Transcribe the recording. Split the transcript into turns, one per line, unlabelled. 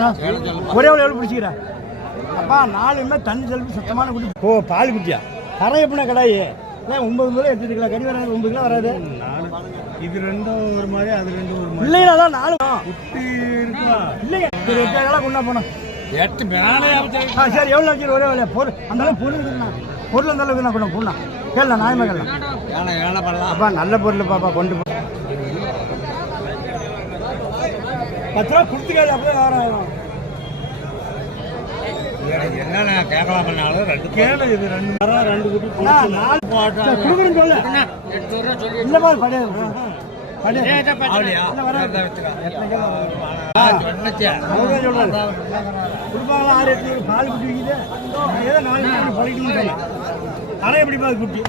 ஆ, ஒரே எவ்வளோ பிடிச்சிக்கிறேன் அப்பா நாலுமே தண்ணி செல்வி சுத்தமான குட்டி ஓ பால் குட்டியா தரை எப்படின்னா கடாயி. ஏன் ஒன்பது கிலோ எட்டு கிலோ கறி வராது ஒன்பது கிலோ வராது.
இது ரெண்டும் ஒரு மாதிரி அது ரெண்டும் ஒரு மாதிரி.
இல்லையா அதான் நாலு.
குட்டி இருக்கா
இல்லையா சரி எட்டு கிலோ கொண்டா போனோம்.
எட்டு மேலே
ஆ சரி எவ்வளோ வச்சு ஒரே வேலையா? பொருள் அந்த அளவுக்கு பொருள் இருக்குண்ணா. பொருள் அந்த அளவுக்கு நான் கொண்டு போண்ணா
ஏன்னா ஏன்னா பண்ணலாம்?
அப்பா நல்ல பொருள் பாப்பா கொண்டு போ. பத்து ரூபா கொடுத்துக்காது அப்படியே ஆறாயிரம்.
என்னென்ன கேட்கலாம் பண்ணாலும் ரெண்டு கேளு இது ரெண்டு மரம் ரெண்டு குட்டி
நாலு சரி, கொடுக்குறேன்னு சொல்லு. இல்ல? அவர்தான் சொல்றாரு. கொடுப்பாங்களா ஆறு எட்டு பால் குட்டி விற்கிது ஏதோ நாலு குட்டி பழகிட்டு ஆனால் எப்படி பால் குட்டி?